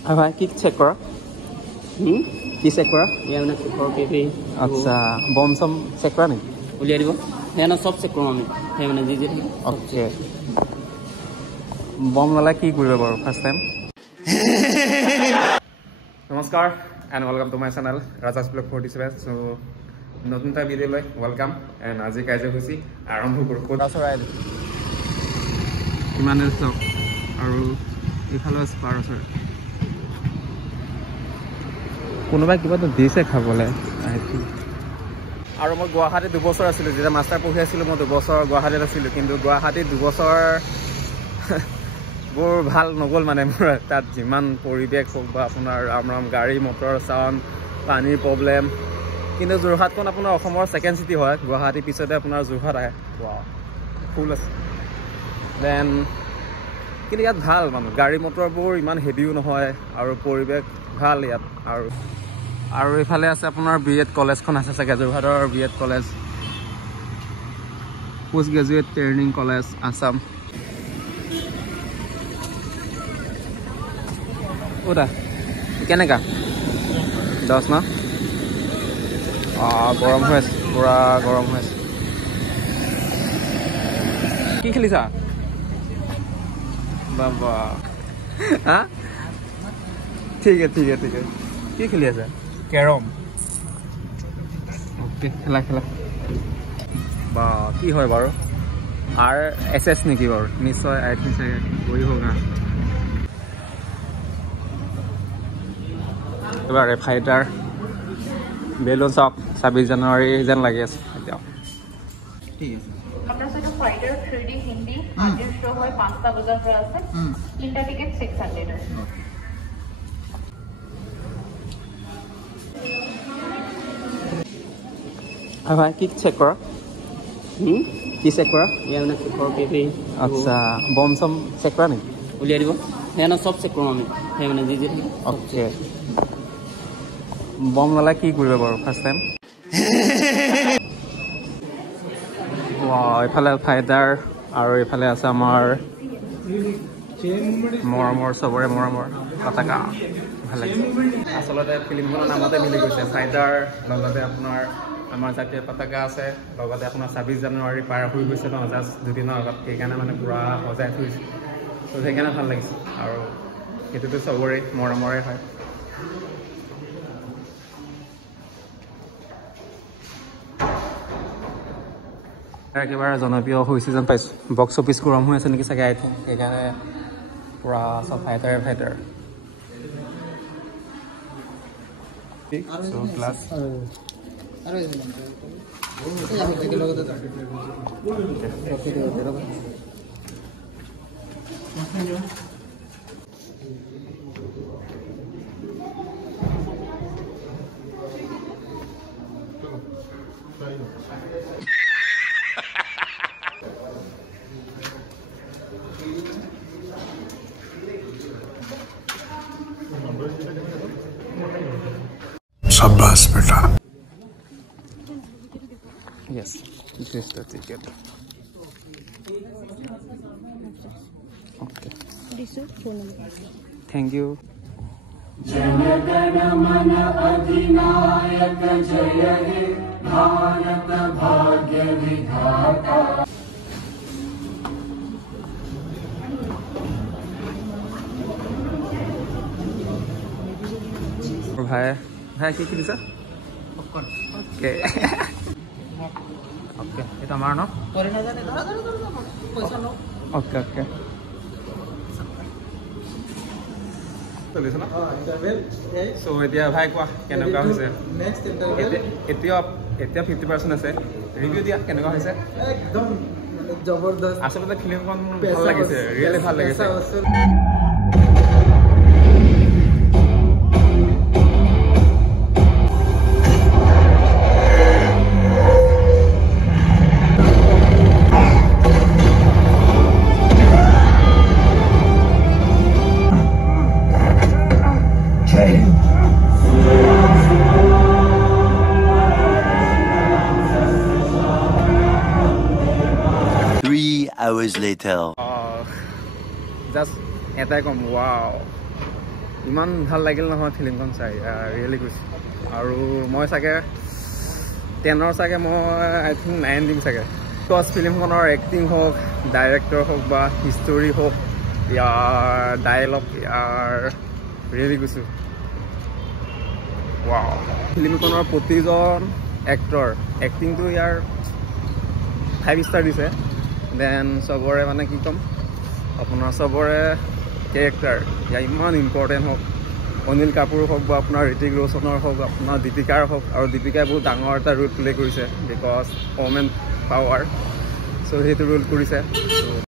ভাই কি চেক কৰা কি চেক কৰা ইয়াৰ মানে পেপাৰ আচ্ছা বম চম চেক কৰা নেকি উলিয়াই দিব সেয়া না চব চেক কৰোঁ আমি সেই মানে যি থাকে অ'কে বম ল'লে কি কৰিব বাৰু ফাৰ্ষ্ট টাইম নমস্কাৰ and welcome to my channel Rajas blog 47 চ' নতুন এটা ভিডিঅ'লৈ ৱেলকাম এণ্ড আজি কাৰ্যসূচী আৰম্ভ কৰোঁ ক'ত চৰাই ইমানে চাওক আৰু ইফালে আছে পাৰ চৰাই কোনোবাই কিবাটো দিছে খাবলৈ আৰু মই গুৱাহাটীত 2 বছৰ আছিলোঁ যেতিয়া মাষ্টাৰ পঢ়ি আছিলোঁ মই 2 বছৰ গুৱাহাটীত আছিলোঁ কিন্তু গুৱাহাটীত 2 বছৰ বৰ ভাল নগ'ল মানে মোৰ তাত যিমান পৰিৱেশ হওক বা আপোনাৰ ৰাম ৰাম গাড়ী মটৰ চাউণ্ড পানীৰ প্ৰব্লেম কিন্তু যোৰহাটখন আপোনাৰ অসমৰ ছেকেণ্ড চিটি হয় গুৱাহাটীৰ পিছতে আপোনাৰ যোৰহাট আহে ফুল আছে দেন কিন্তু ইয়াত ভাল মানে গাড়ী মটৰবোৰ ইমান হেভিও নহয় আৰু পৰিৱেশ ভাল ইয়াত আৰু এইফালে আছে আপোনাৰ BEd কলেজখন আছে চাগে যোৰহাটৰ BEd college post graduate training college Assam ওটা কেনেকা 10 ন গৰম হৈ আছে পুৰা গৰম হৈ আছে কি খেলিছা বাবা হা ঠিক আছে কি খেলি আছে কেৰম অ'কে খেলা বা কি হয় বাৰু RSS নেকি বাৰু নিশ্চয় আই থিংক চাগে গৈ হোক না এবাৰ ফাইটাৰ বেলুন চাওক 26 জানুৱাৰী যেন লাগি আছে এতিয়া ঠিক আছে আমরা সেটা ফাইটার 3D হিন্দি আজির শো হয় 5টা বাজার পর আছে 3টা টিকেট 600 আছে ভাই কি চেক কৰা কি চেক কৰা ইয়াৰ মানে পেপাৰ আচ্ছা বম চম চেক কৰা নেকি উলিয়াই দিব সেয়া না চব চেক কৰোঁ আমি সেই মানে যি থাকে অ'কে বম ল'লে কি কৰিব বাৰু ফাৰ্ষ্ট টাইম এইফালে ফাইটাৰ আৰু এইফালে আছে আমাৰ মৰমৰ চবৰে মৰমৰ পতাকা ভাল লাগিছে আচলতে ফিল্মখনৰ নামতে মিলি গৈছে ফাইটাৰ লগতে আপোনাৰ আমাৰ জাতীয় পতাকা আছে লগতে আপোনাৰ 26 জানুৱাৰী পাৰ হৈ গৈছে ন জাষ্ট দুদিনৰ আগত সেইকাৰণে মানে পূৰা সজাই থৈছে ত' সেইকাৰণে ভাল লাগিছে আৰু সেইটোতো চবৰে মৰমৰে হয় একেবাৰে জনপ্ৰিয় হৈছে যেন পাইছোঁ বক্স অফিচ গৰম হৈ আছে নেকি চাগে আই থিংক সেইকাৰণে পূৰা চব ফাইটাৰ ক্লাছ शाबाश बेटा Yes, this is the ticket. Okay. This is phone number. Thank you. जनगण मन अधिनायक जय हे भारत भाग्य विधाता ভাই কি দিছা ওকে ওকে এটা আমাৰ ন ওকে চলিছে ন চ' এতিয়া ভাই কোৱা কেনেকুৱা হৈছে এতিয়া 50% আছে ৰিভিউ দিয়া কেনেকুৱা হৈছে একদম জবৰদস্ত আচলতে ফিল্মখন ভাল লাগিছে ৰিয়েলি ভাল লাগিছে hours later. Just এটাই কম wow ইমান ভাল লাগিল নহয় ফিল্মখন চাই ৰিয়েলি কৈছোঁ আৰু মই চাগে 10ৰ চাগে মই আই থিংক 9 দিম চাগে বিকজ ফিল্মখনৰ এক্টিং হওক ডাইৰেক্টৰ হওক বা হিষ্টৰী হওক ইয়াৰ ডায়লগ ইয়াৰ ৰিয়েলি কৈছোঁ ৱাও ফিল্মখনৰ প্ৰতিজন এক্টৰ এক্টিংটো ইয়াৰ 5 ষ্টাৰ দিছে দেন চবৰে মানে কি ক'ম আপোনাৰ চবৰে কেৰেক্টাৰ ইয়াৰ ইমান ইম্পৰ্টেণ্ট হওক অনিল কাপুৰ হওক বা আপোনাৰ ঋতিক ৰোশনৰ হওক আপোনাৰ দীপিকাৰ হওক আৰু দীপিকাই বহুত ডাঙৰ এটা ৰোল প্লে' কৰিছে বিকজ ওমেন পাৱাৰ চ' সেইটো ৰোল কৰিছে